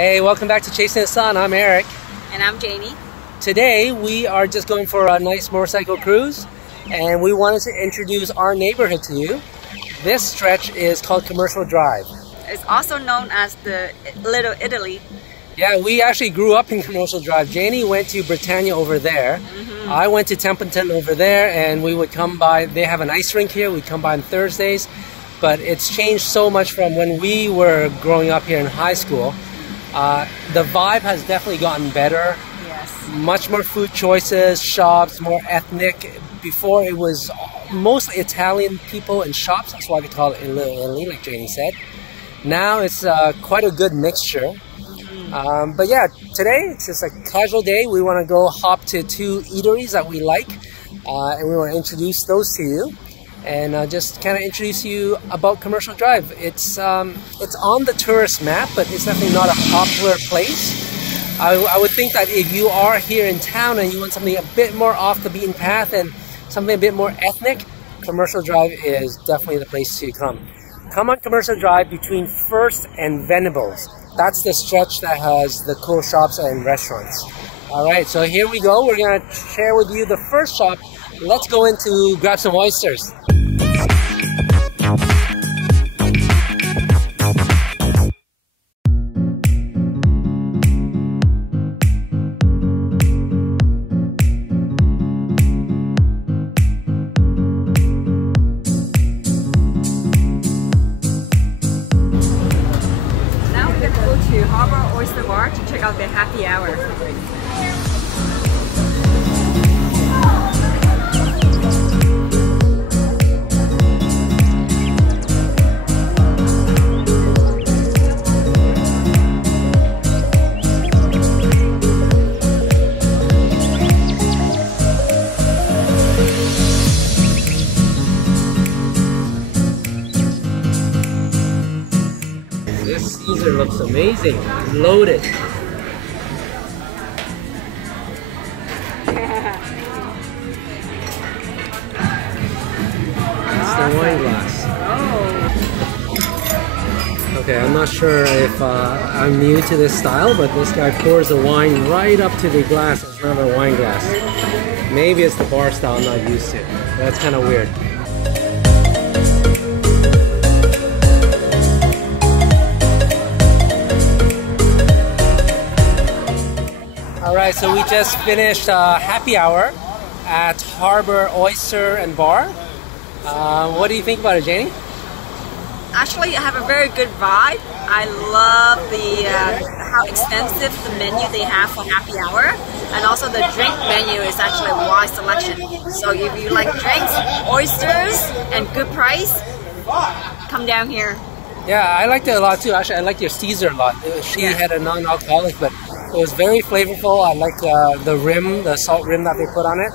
Hey, welcome back to Chasing the Sun. I'm Eric. And I'm Janie. Today we are just going for a nice motorcycle cruise, and we wanted to introduce our neighborhood to you. This stretch is called Commercial Drive. It's also known as the Little Italy. Yeah, we actually grew up in Commercial Drive. Janie went to Britannia over there. I went to Templeton over there, and we would come by. They have an ice rink here. We'd come by on Thursdays. But it's changed so much from when we were growing up here in high school. The vibe has definitely gotten better. Yes. Much more food choices, shops, more ethnic. Before it was mostly Italian people in shops. That's why we call it Little Italy, like Janie said. Now it's quite a good mixture. But yeah, today it's just a casual day. We want to go hop to two eateries that we like, and we want to introduce those to you, and just kind of introduce you about Commercial Drive. It's on the tourist map, but it's definitely not a popular place. I would think that if you are here in town and you want something a bit more off the beaten path and something a bit more ethnic, Commercial Drive is definitely the place to come. Come on Commercial Drive between First and Venables. That's the stretch that has the cool shops and restaurants. All right, so here we go. We're going to share with you the first shop. Let's go in to grab some oysters. To Harbour Oyster Bar to check out their happy hour. This Caesar looks amazing. Loaded. It's the wine glass. Oh. Okay, I'm not sure if I'm new to this style, but this guy pours the wine right up to the glass. It's not a wine glass. Maybe it's the bar style I'm not used to. That's kind of weird. Alright, so we just finished happy hour at Harbour Oyster and Bar. What do you think about it, Janie? Actually, I have a very good vibe. I love how extensive the menu they have for happy hour, and also the drink menu is actually a wide selection. So if you like drinks, oysters, and good price, come down here. Yeah, I liked it a lot too. Actually, I liked your Caesar a lot. She had a non-alcoholic, but it was very flavorful. I liked the rim, the salt rim that they put on it.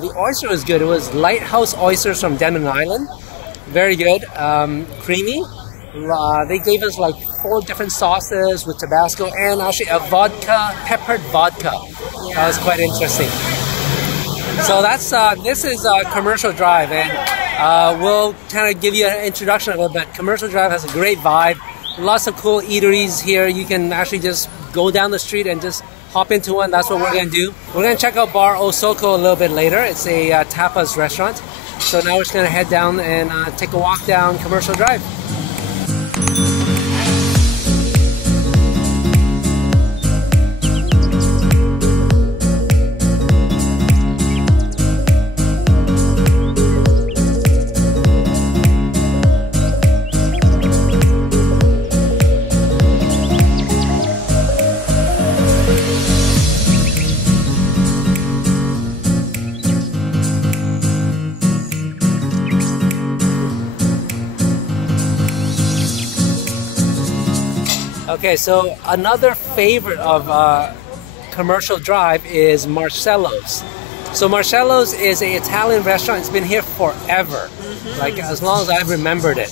The oyster was good. It was Lighthouse oysters from Denman Island. Very good. Creamy. They gave us like 4 different sauces with Tabasco and actually a vodka, peppered vodka. Yeah. That was quite interesting. So that's this is Commercial Drive, and we'll kind of give you an introduction of it, but Commercial Drive has a great vibe. Lots of cool eateries here. You can actually just go down the street and just hop into one. That's what we're going to do. We're going to check out Bar Osoco a little bit later. It's a tapas restaurant. So now we're just going to head down and take a walk down Commercial Drive. Okay, so another favorite of Commercial Drive is Marcello's. So Marcello's is an Italian restaurant. It's been here forever, like as long as I've remembered it.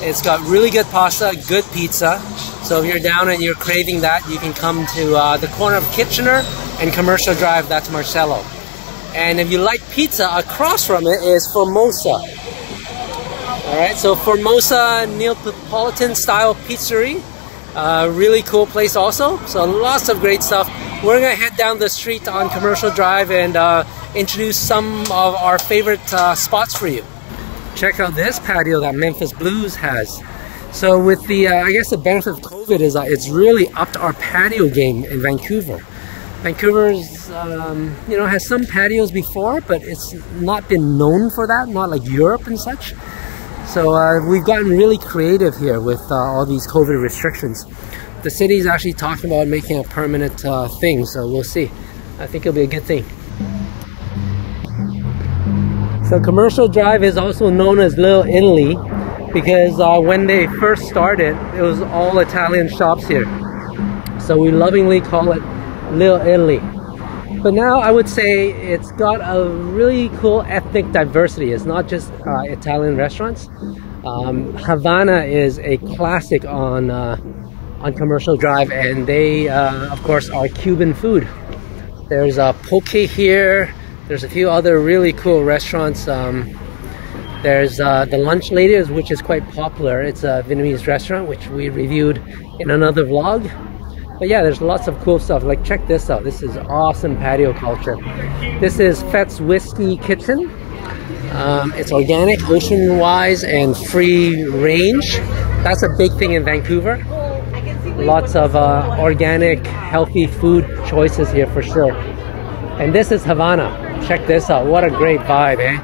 It's got really good pasta, good pizza. So if you're down and you're craving that, you can come to the corner of Kitchener and Commercial Drive. That's Marcello. And if you like pizza, across from it is Formosa. All right, so Formosa Neapolitan style pizzeria. Really cool place also. So lots of great stuff. We're gonna head down the street on Commercial Drive and introduce some of our favorite spots for you. Check out this patio that Memphis Blues has. So with the, I guess the benefit of COVID is it's really upped our patio game in Vancouver. Vancouver's, you know, has some patios before, but it's not been known for that, not like Europe and such. So we've gotten really creative here with all these COVID restrictions. The city's actually talking about making a permanent thing, so we'll see. I think it'll be a good thing. So Commercial Drive is also known as Little Italy because when they first started, it was all Italian shops here. So we lovingly call it Little Italy. But now I would say it's got a really cool ethnic diversity. It's not just Italian restaurants. Havana is a classic on Commercial Drive, and they of course are Cuban food. There's poke here. There's a few other really cool restaurants. There's the Lunch Ladies, which is quite popular. It's a Vietnamese restaurant which we reviewed in another vlog. But yeah, there's lots of cool stuff. Like, check this out. This is awesome patio culture. This is Fett's Whiskey Kitchen. It's organic, ocean-wise, and free range. That's a big thing in Vancouver. Lots of organic, healthy food choices here for sure. And this is Havana. Check this out. What a great vibe, eh?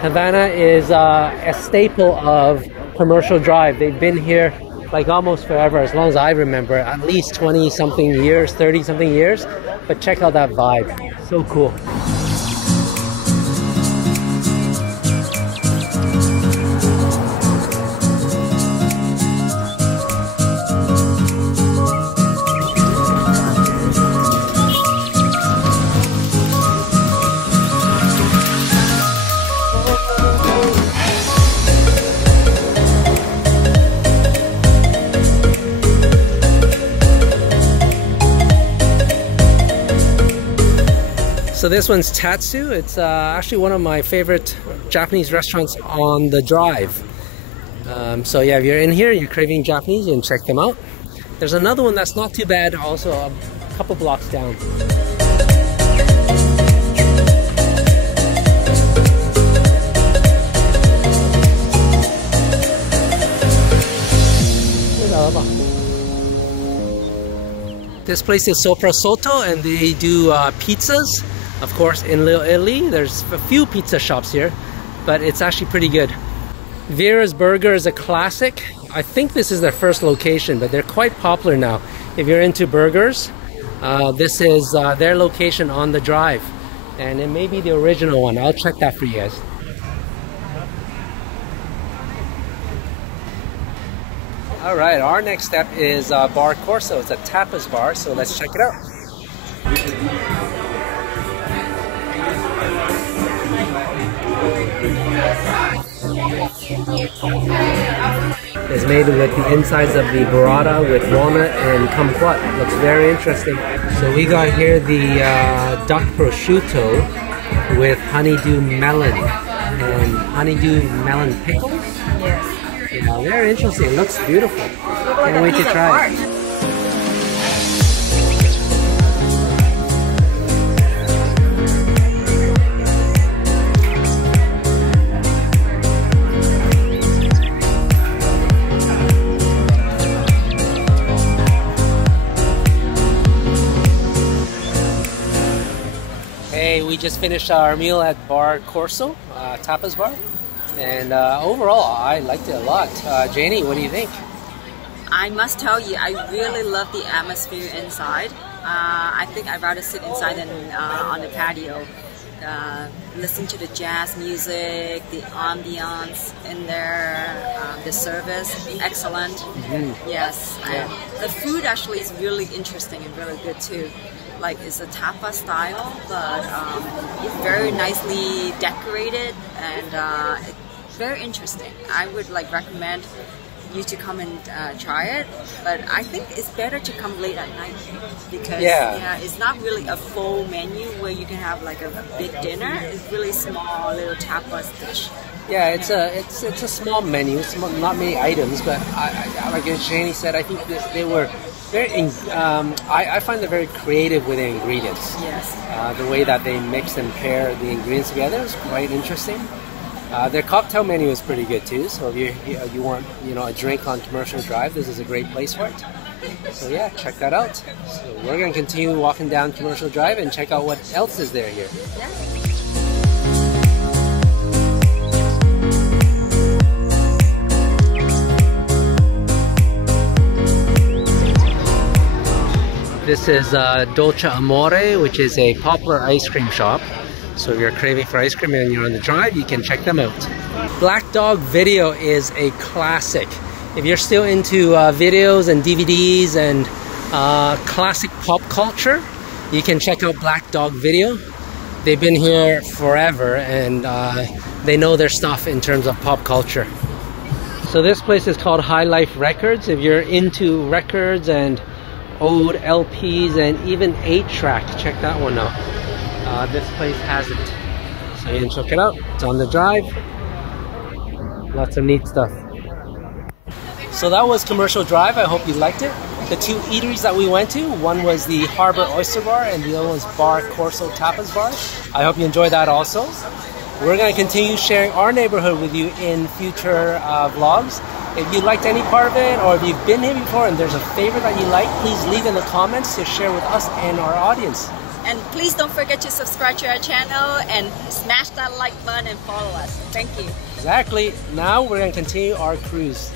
Havana is a staple of Commercial Drive. They've been here like almost forever, as long as I remember, at least 20-something years, 30-something years. But check out that vibe. So cool. So this one's Tatsu. It's actually one of my favorite Japanese restaurants on the drive. So yeah, if you're in here, you're craving Japanese, you can check them out. There's another one that's not too bad, also a couple blocks down. This place is Sopra Sotto, and they do pizzas. Of course, in Little Italy, there's a few pizza shops here, but it's actually pretty good. Vera's Burger is a classic. I think this is their first location, but they're quite popular now. If you're into burgers, this is their location on the drive. And it may be the original one. I'll check that for you guys. All right, our next step is Bar Corso. It's a tapas bar, so let's check it out. It's made with the insides of the burrata with walnut and kumquat. Looks very interesting. So we got here the duck prosciutto with honeydew melon and honeydew melon pickles. Yes. Yeah, very interesting. It looks beautiful. Can't wait to try it. We just finished our meal at Bar Corso, tapas bar, and overall I liked it a lot. Janie, what do you think? I must tell you, I really love the atmosphere inside. I think I'd rather sit inside than on the patio. Listen to the jazz music, the ambiance in there, the service, excellent. Yes, and the food actually is really interesting and really good too. Like, it's a tapa style, but it's very nicely decorated and it's very interesting. I would recommend you to come and try it, but I think it's better to come late at night because it's not really a full menu where you can have like a big dinner. It's really small little tapas dish Yeah, it's a small menu, not many items, but like Janie said, I think they were very. I find they're very creative with the ingredients. Yes. The way that they mix and pair the ingredients together is quite interesting. Their cocktail menu is pretty good too. So if you want a drink on Commercial Drive, this is a great place for it. So yeah, check that out. So we're gonna continue walking down Commercial Drive and check out what else is there here. Yeah. This is Dolce Amore, which is a popular ice cream shop. So if you're craving for ice cream and you're on the drive, you can check them out. Black Dog Video is a classic. If you're still into videos and DVDs and classic pop culture, you can check out Black Dog Video. They've been here forever and they know their stuff in terms of pop culture. So this place is called High Life Records. If you're into records and old LPs and even 8-track, check that one out. This place has it. So you can check it out. It's on the drive. Lots of neat stuff. So that was Commercial Drive. I hope you liked it. The two eateries that we went to, one was the Harbour Oyster Bar and the other was Bar Corso Tapas Bar. I hope you enjoyed that also. We're going to continue sharing our neighborhood with you in future vlogs. If you liked any part of it, or if you've been here before and there's a favorite that you like, please leave in the comments to share with us and our audience. And please don't forget to subscribe to our channel and smash that like button and follow us. Thank you. Exactly. Now we're going to continue our cruise.